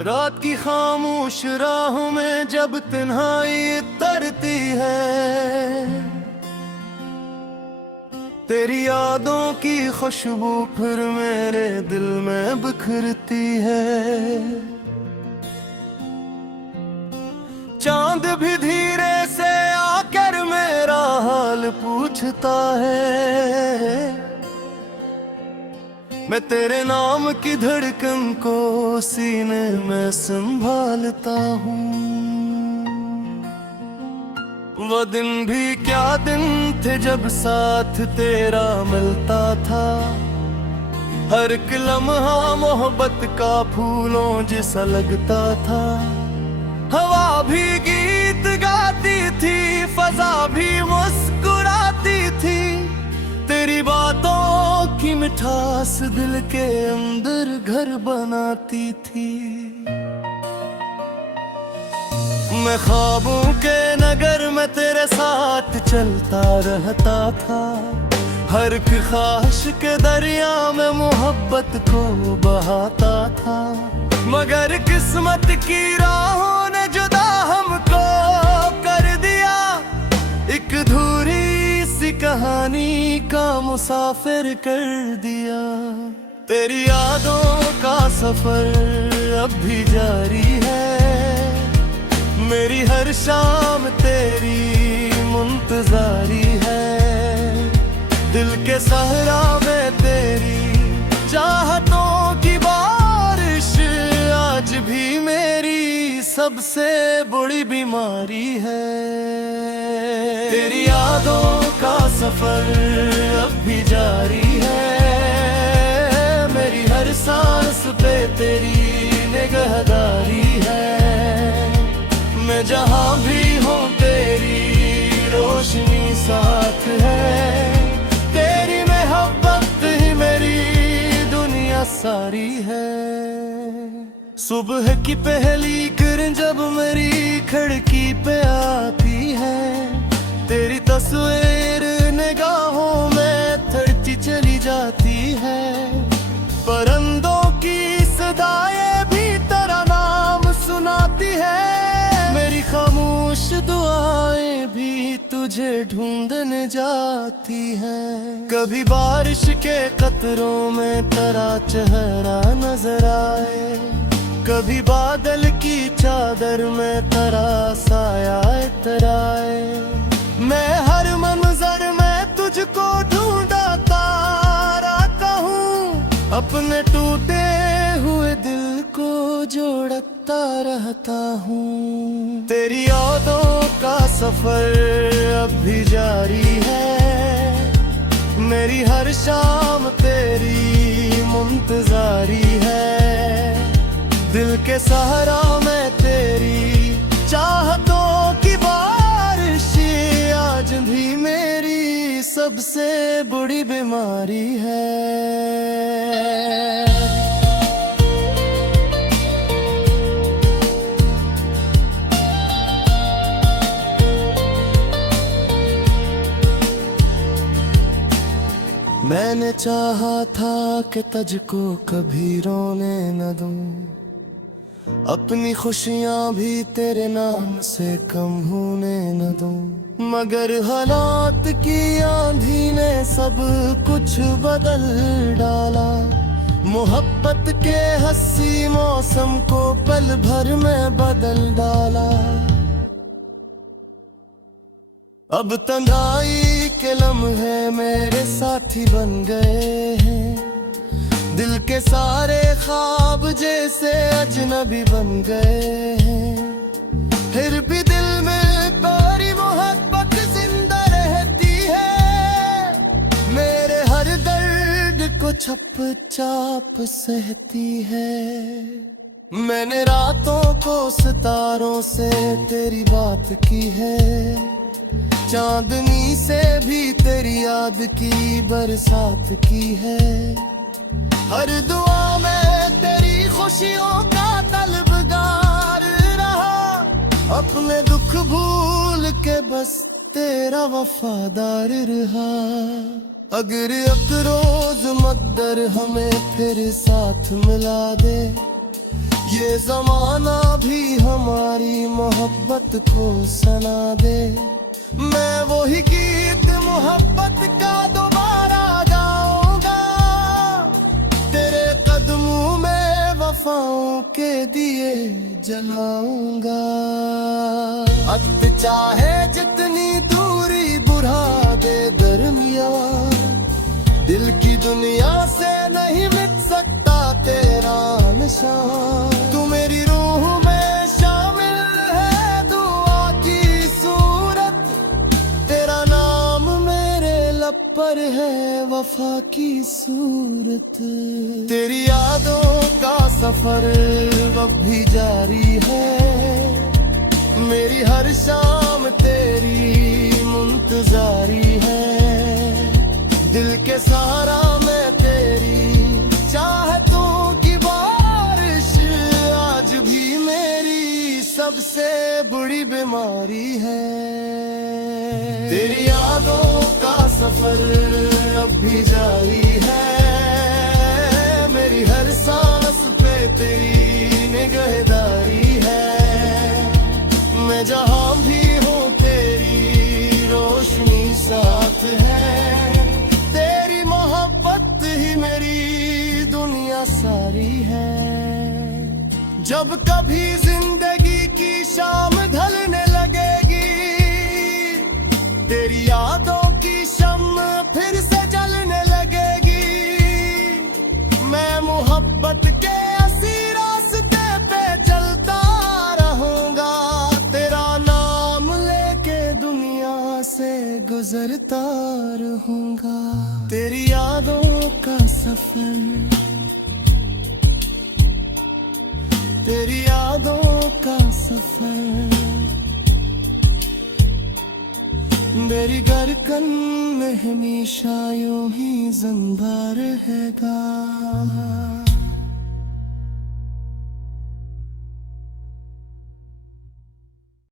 रात की खामोश राहों में जब तन्हाई तरती है, तेरी यादों की खुशबू फिर मेरे दिल में बिखरती है। चांद भी धीरे से आकर मेरा हाल पूछता है, मैं तेरे नाम की धड़कन को सीने में संभालता हूँ। वो दिन भी क्या दिन थे जब साथ तेरा मिलता था, हर एक लम्हा मोहब्बत का फूलों जैसा लगता था। हवा भी गीत गाती थी, फजा भी मुस्कुराती थी, तेरी बातों की मिठास दिल के अंदर घर बनाती थी। मैं ख्वाबों के नगर में तेरे साथ चलता रहता था, हर एक ख्वाहिश के दरिया में मोहब्बत को बहाता था। मगर किस्मत की राहों ने जुदा हमको कर दिया, एक अधूरी सी कहानी का मुसाफिर कर दिया। तेरी यादों का सफर अब भी जारी है, मेरी हर शाम तेरी मुंतजारी है। दिल के सहरा में तेरी चाहतों की बारिश आज भी मेरी सबसे बड़ी बीमारी है। तेरी यादों का सफर अब भी जारी है, मेरी हर सांस पे तेरी निगहदारी है। मैं जहाँ भी हूँ तेरी रोशनी साथ है, तेरी मोहब्बत ही मेरी दुनिया सारी है। सुबह की पहली किरण जब मेरी खिड़की पे आती है, तेरी तस्वीर निगाहों में थड़ती चली जाती है। परिंदों की सदाएं भी तेरा नाम सुनाती है, मेरी खामोश दुआएं भी तुझे ढूंढने जाती हैं। कभी बारिश के कतरों में तेरा चेहरा नजर आए, कभी बादल की चादर में तेरा साया इतराए। मैं हर मंजर में तुझको ढूंढता रहता हूँ, अपने टूटे हुए दिल को जोड़ता रहता हूँ। तेरी यादों का सफर अब भी जारी है, मेरी हर शाम तेरी मुंतजारी है। दिल के सहारा में तेरी चाहतों की बारिश आज भी मेरी सबसे बड़ी बीमारी है। मैंने चाहा था कि तुझको कभी रोने न दूं, अपनी खुशियाँ भी तेरे नाम से कम होने न दूं। मगर हालात की आंधी ने सब कुछ बदल डाला, मोहब्बत के हंसी मौसम को पल भर में बदल डाला। अब तन्हाई के लम्हे मेरे साथी बन गए हैं, दिल के सारे ख्वाब जैसे अजनबी बन गए हैं। फिर भी दिल में तेरी मोहब्बत जिंदा रहती है, मेरे हर दर्द को चुपचाप सहती है। मैंने रातों को सितारों से तेरी बात की है, चांदनी से भी तेरी याद की बरसात की है। हर दुआ में तेरी खुशियों का तलबगार रहा, अपने दुख भूल के बस तेरा वफादार रहा। अगर एक रोज मकदर हमें फिर साथ मिला दे, ये जमाना भी हमारी मोहब्बत को सना दे। मैं वही गीत मोहब्बत का दोबारा गाऊंगा, तेरे कदमों में वफाओं के दिए जलाऊंगा। अब चाहे जितनी दूरी बुरा दे दरमियान, दिल की दुनिया से नहीं मिट सकता तेरा निशान। तू मेरी रूह में शामिल है दुआ की सूरत, तेरा नाम मेरे लब पर है वफा की सूरत। तेरी यादों का सफर अब भी जारी है, मेरी हर शाम तेरी मुंतजारी है। दिल के सहारा मैं तेरी चाहतों की बारिश, आज भी मेरी सबसे बड़ी बीमारी है। तेरी यादों का सफर अब भी जारी है, मेरी हर सांस पे तेरी निगहदारी है। मैं जहां भी हूँ तेरी रोशनी साथ है, तेरी मोहब्बत ही मेरी दुनिया सारी है। जब कभी जिंदगी की शाम ढलने लगेगी, तेरी यादों की शम्म फिर से जलने लगेगी। मैं मोहब्बत के ऐसी रास्ते पे चलता रहूंगा, तेरा नाम लेके दुनिया से गुजरता रहूंगा। तेरी यादों का सफर, तेरी यादों का सफर, मेरी धड़कन में हमेशा यूं ही जिंदा रहेगा।